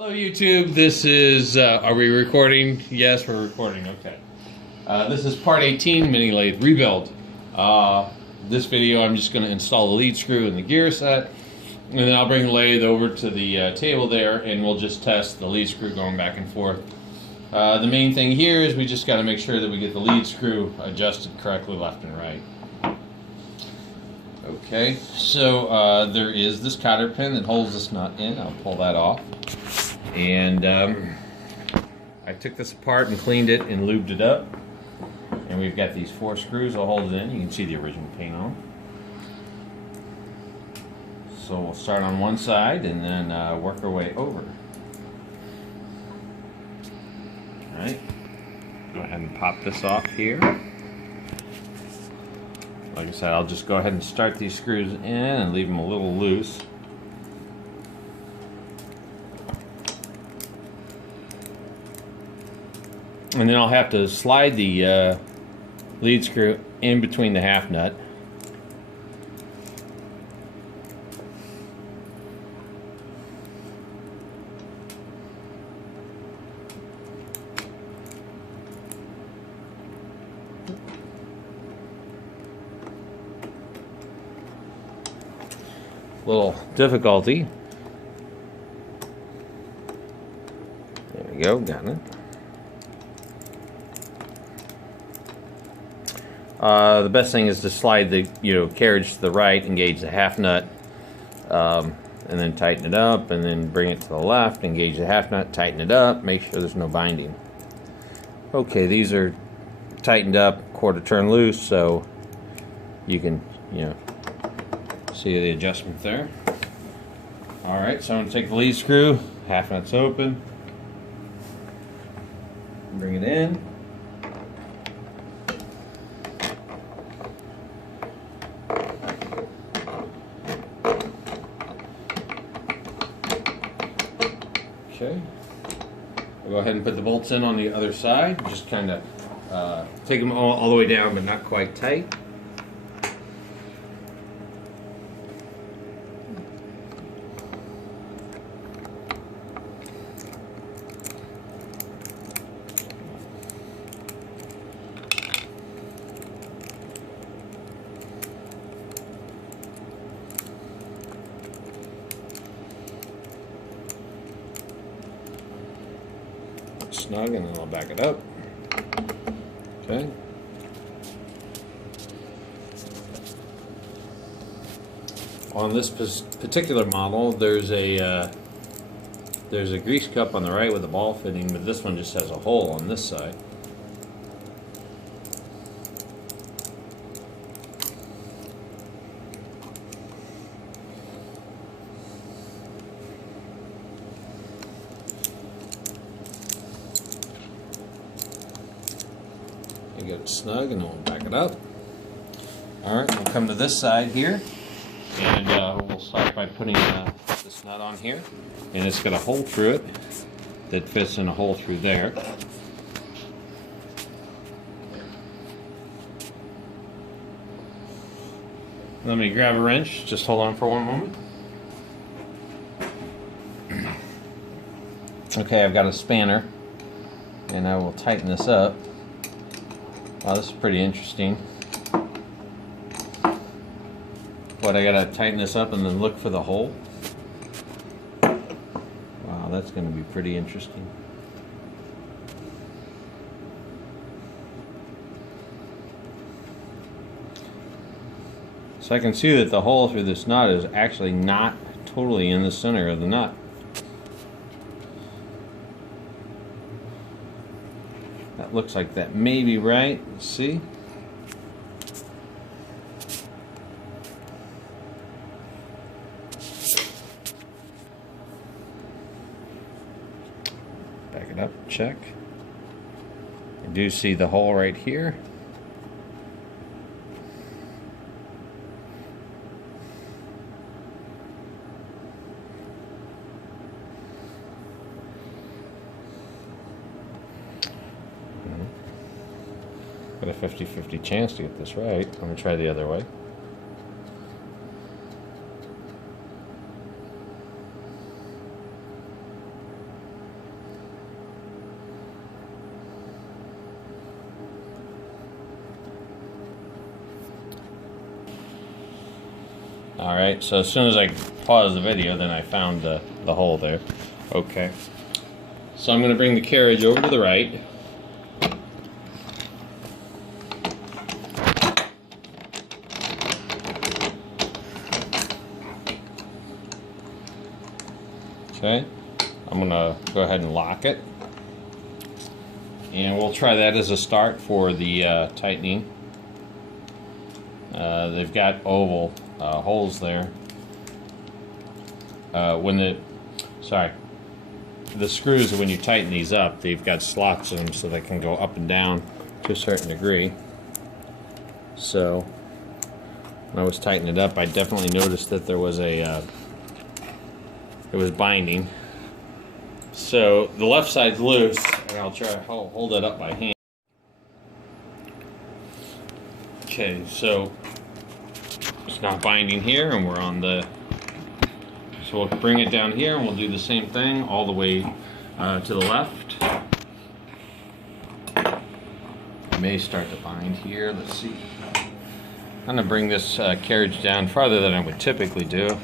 Hello YouTube, this is, are we recording? Yes, we're recording, okay. This is part 18 mini lathe rebuild. This video I'm just going to install the lead screw in the gear set, and then I'll bring the lathe over to the table there and we'll just test the lead screw going back and forth. The main thing here is we just got to make sure that we get the lead screw adjusted correctly left and right. Okay, so there is this cotter pin that holds this nut in. I'll pull that off. And I took this apart and cleaned it and lubed it up. And we've got these 4 screws that hold it in. You can see the original paint on. So we'll start on one side and then work our way over. Alright, go ahead and pop this off here. Like I said, I'll just go ahead and start these screws in and leave them a little loose. And then I'll have to slide the lead screw in between the half nut. Little difficulty. There we go, got it. The best thing is to slide the carriage to the right, engage the half nut, and then tighten it up, and then bring it to the left, engage the half nut, tighten it up, make sure there's no binding. Okay, these are tightened up, quarter turn loose, so you can see the adjustment there. Alright, so I'm going to take the lead screw, half nut's open, bring it in. Okay, I'll go ahead and put the bolts in on the other side, just kind of take them all the way down but not quite tight. Snug, and then I'll back it up. Okay. On this particular model, there's a grease cup on the right with a ball fitting, but this one just has a hole on this side. Get it snug and then we'll back it up. Alright, we'll come to this side here and we'll start by putting this nut on here, and it's got a hole through it that fits in a hole through there. Let me grab a wrench, just hold on for one moment. Okay, I've got a spanner and I will tighten this up. Wow, this is pretty interesting. What, I gotta tighten this up and then look for the hole? Wow, that's gonna be pretty interesting. So I can see that the hole through this nut is actually not totally in the center of the nut. That looks like that may be right. Let's see. Back it up, check. I do see the hole right here. Got a 50-50 chance to get this right. I'm going to try the other way. Alright, so as soon as I paused the video, then I found the hole there. Okay. So I'm going to bring the carriage over to the right. Okay. I'm going to go ahead and lock it. And we'll try that as a start for the tightening. They've got oval holes there. The screws, when you tighten these up, they've got slots in them so they can go up and down to a certain degree. So when I was tightening it up, I definitely noticed that there was it was binding. So the left side's loose, and I'll try to hold it up by hand. Okay, so it's not binding here, and we're on the. So we'll bring it down here, and we'll do the same thing all the way to the left. I may start to bind here. Let's see. I'm going to bring this carriage down farther than I would typically do.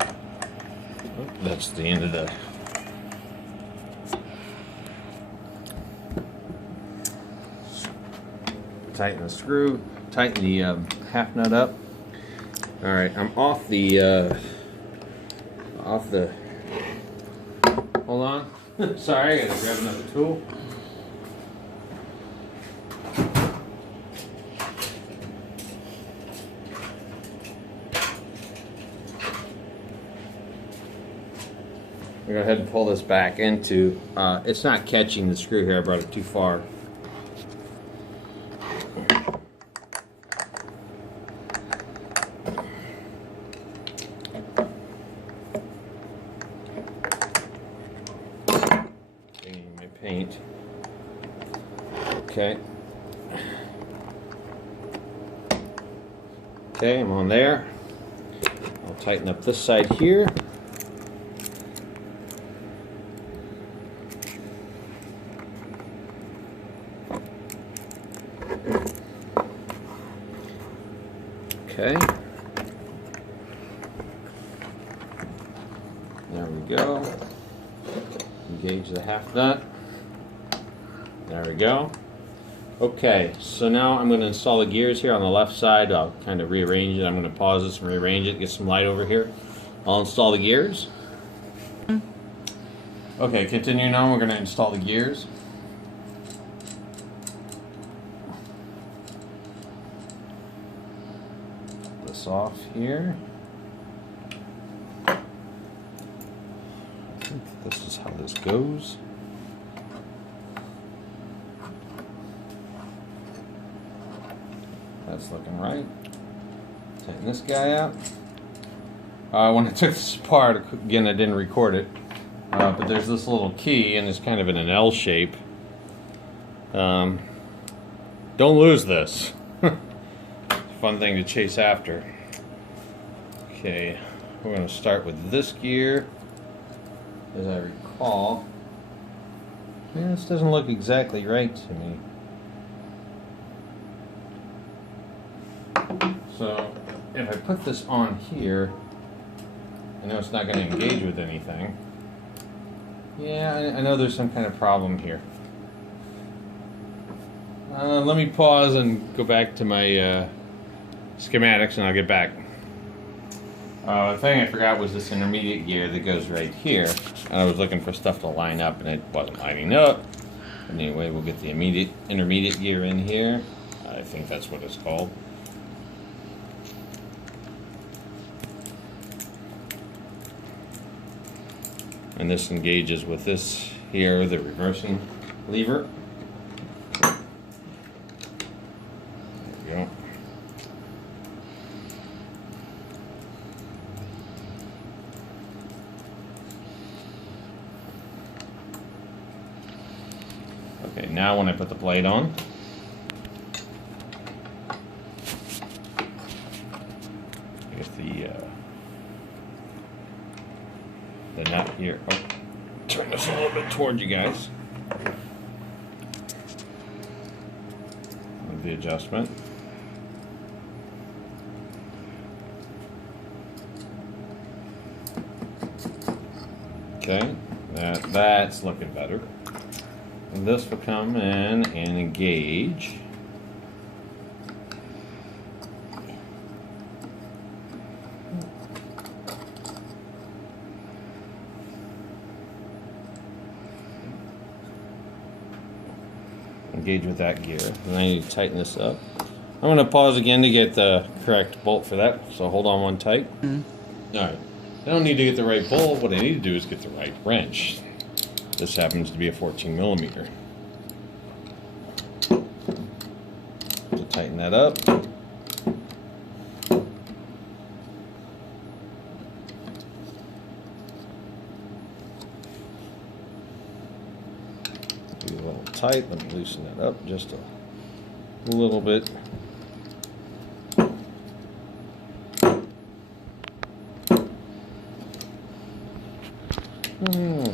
Oh, that's the end of the. Tighten the screw. Tighten the half nut up. All right, I'm off the. Hold on. Sorry, I gotta grab another tool. I'm gonna go ahead and pull this back into. It's not catching the screw here. I brought it too far. Paint. Okay. Okay, I'm on there. I'll tighten up this side here. Okay. There we go. Engage the half nut. There we go. Okay, so now I'm going to install the gears here on the left side. I'll kind of rearrange it. I'm going to pause this and rearrange it, get some light over here. I'll install the gears. Okay, continue now. We're going to install the gears. Put this off here. I think this is how this goes. That's looking right. Tighten this guy out. When I took this apart, again I didn't record it, but there's this little key and it's kind of in an L shape. Don't lose this. Fun thing to chase after. Okay, we're going to start with this gear. As I recall, yeah, this doesn't look exactly right to me. So if I put this on here, I know it's not going to engage with anything. Yeah, I know there's some kind of problem here. Let me pause and go back to my schematics and I'll get back. The thing I forgot was this intermediate gear that goes right here. And I was looking for stuff to line up and it wasn't lining up. Anyway, we'll get the intermediate gear in here. I think that's what it's called. And this engages with this here, the reversing lever. There we go. Okay, now when I put the blade on, get the nut here. Oh, turn this a little bit toward you guys. With the adjustment. Okay, that's looking better. And this will come in and engage. Engage with that gear. And I need to tighten this up. I'm going to pause again to get the correct bolt for that, so hold on one tight. Alright, I don't need to get the right bolt, what I need to do is get the right wrench. This happens to be a 14 millimeter. So tighten that up. Be a little tight, let me loosen that up just a little bit.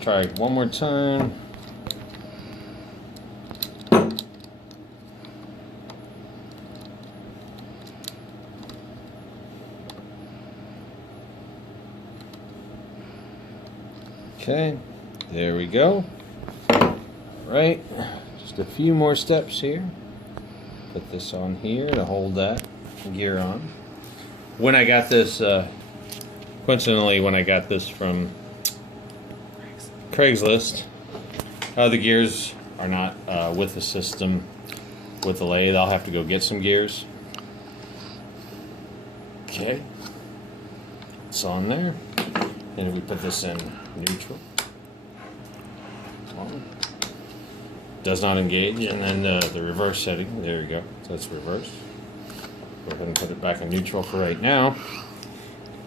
Try one more time. Okay, there we go. Right, just a few more steps here. Put this on here to hold that gear on. When I got this, coincidentally, when I got this from Craigslist, the gears are not with the system with the lathe. I'll have to go get some gears. Okay, it's on there. And if we put this in neutral, does not engage, and then the reverse setting, there you go, so that's reverse. Go ahead and put it back in neutral for right now.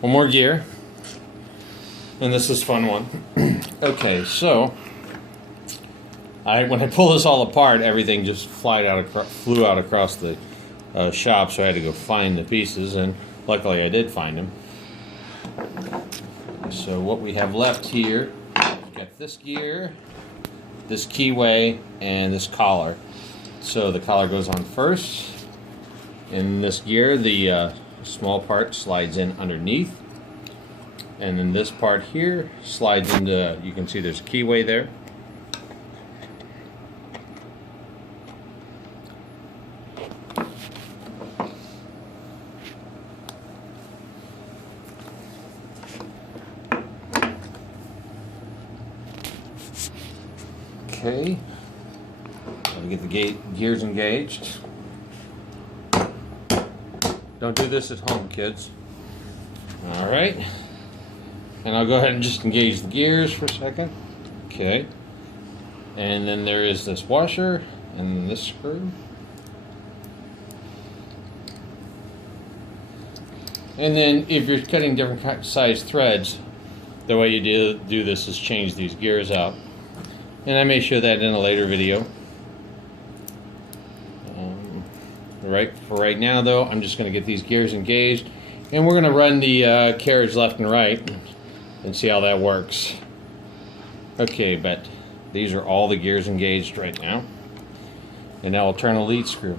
One more gear, and this is a fun one. Okay, so when I pull this all apart, everything just flew out across the shop, so I had to go find the pieces, and luckily I did find them. So what we have left here, we've got this gear, this keyway, and this collar. So the collar goes on first. In this gear, the small part slides in underneath. And then this part here slides into, you can see there's a keyway there. Okay, let me get the gears engaged. Don't do this at home, kids. All right, and I'll go ahead and just engage the gears for a second. Okay, and then there is this washer and this screw. And then if you're cutting different size threads, the way you do this is change these gears out. And I may show that in a later video. For right now, though, I'm just going to get these gears engaged, and we're going to run the carriage left and right and see how that works. Okay, but these are all the gears engaged right now. And now I'll turn the lead screw.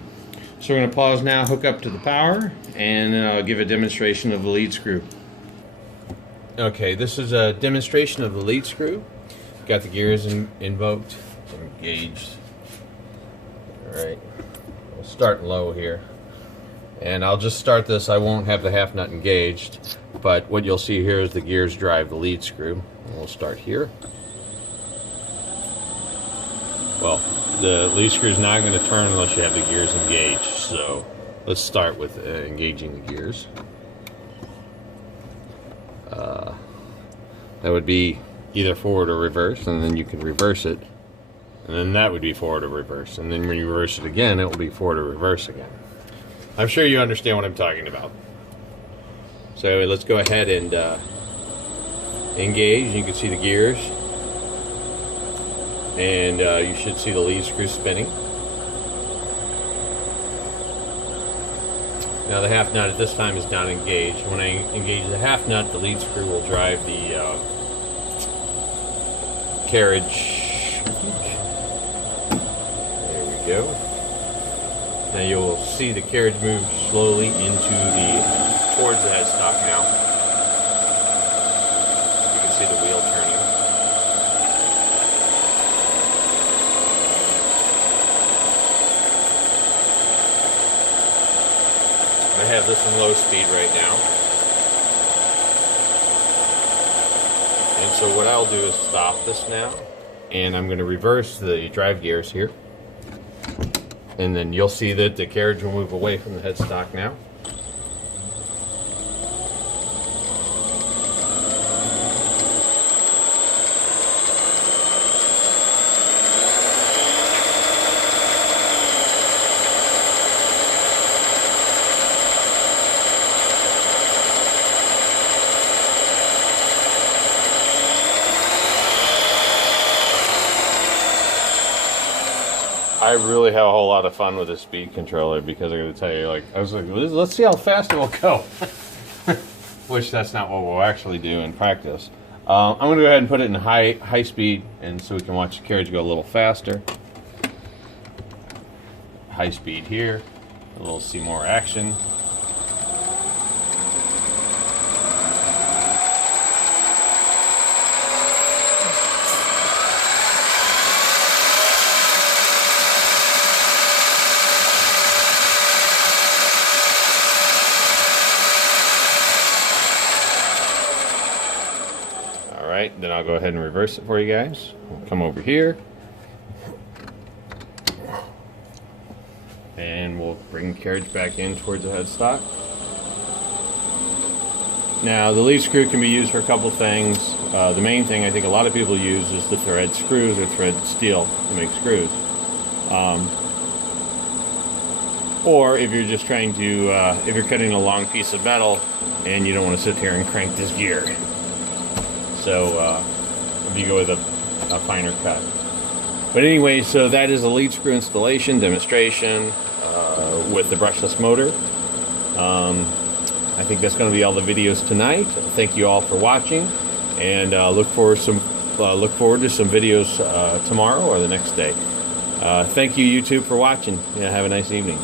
So we're going to pause now, hook up to the power, and then I'll give a demonstration of the lead screw. Okay, this is a demonstration of the lead screw. Got the gears invoked, engaged. Alright, we'll start low here. And I'll just start this, I won't have the half nut engaged, but what you'll see here is the gears drive the lead screw. And we'll start here. Well, the lead screw is not going to turn unless you have the gears engaged, so let's start with engaging the gears. That would be either forward or reverse, and then you can reverse it, and then that would be forward or reverse, and then when you reverse it again, it will be forward or reverse again. I'm sure you understand what I'm talking about. So let's go ahead and engage. You can see the gears, and you should see the lead screw spinning. Now the half nut at this time is not engaged. When I engage the half nut, the lead screw will drive the carriage. There we go. Now you'll see the carriage move slowly towards the headstock now. You can see the wheel turning. this in low speed right now. And so what I'll do is stop this now, and I'm going to reverse the drive gears here. And then you'll see that the carriage will move away from the headstock now. I really have a whole lot of fun with this speed controller because I'm going to tell you, like, I was like, let's see how fast it will go. Which that's not what we'll actually do in practice. I'm going to go ahead and put it in high speed, and so we can watch the carriage go a little faster. High speed here, a little see more action. Alright, then I'll go ahead and reverse it for you guys. We'll come over here. And we'll bring the carriage back in towards the headstock. Now, the lead screw can be used for a couple things. The main thing I think a lot of people use is the thread screws or thread steel to make screws. Or if you're just trying to, if you're cutting a long piece of metal and you don't want to sit here and crank this gear. So if you go with a finer cut. But anyway, so that is a lead screw installation demonstration with the brushless motor. I think that's going to be all the videos tonight. Thank you all for watching, and look forward to some videos tomorrow or the next day. Thank you, YouTube, for watching. Yeah, have a nice evening.